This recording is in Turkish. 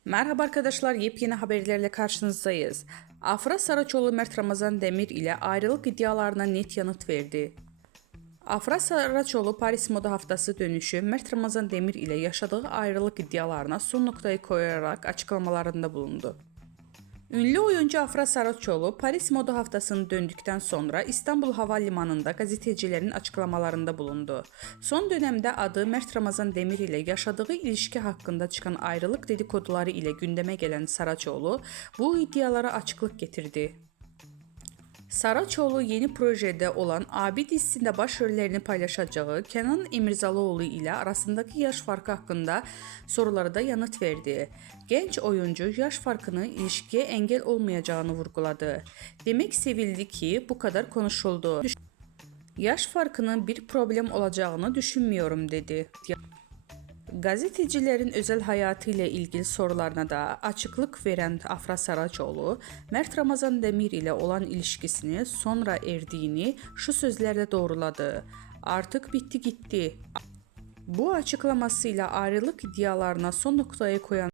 Merhaba arkadaşlar, yepyeni haberlerle karşınızdayız. Afra Saraçoğlu Mert Ramazan Demir ile ayrılık iddialarına net yanıt verdi. Afra Saraçoğlu Paris Moda Haftası dönüşü Mert Ramazan Demir ile yaşadığı ayrılık iddialarına son noktayı koyarak açıklamalarında bulundu. Ünlü oyuncu Afra Saraçoğlu Paris Moda Haftası'nı döndükten sonra İstanbul Havalimanı'nda gazetecilerin açıklamalarında bulundu. Son dönemde adı Mert Ramazan Demir ile yaşadığı ilişki hakkında çıkan ayrılık dedikoduları ile gündeme gelen Saraçoğlu bu iddialara açıklık getirdi. Saraçoğlu yeni projede olan Abi dizisinde başrollerini paylaşacağı Kenan İmirzalıoğlu ile arasındaki yaş farkı hakkında sorulara da yanıt verdi. Genç oyuncu yaş farkının ilişkiye engel olmayacağını vurguladı. Demek sevildi ki bu kadar konuşuldu. Yaş farkının bir problem olacağını düşünmüyorum dedi. Gazetecilerin özel hayatı ile ilgili sorularına da açıklık veren Afra Saraçoğlu, Mert Ramazan Demir ile olan ilişkisini sonra erdiğini şu sözlerle doğruladı. Artık bitti gitti. Bu açıklamasıyla ayrılık iddialarına son noktayı koyan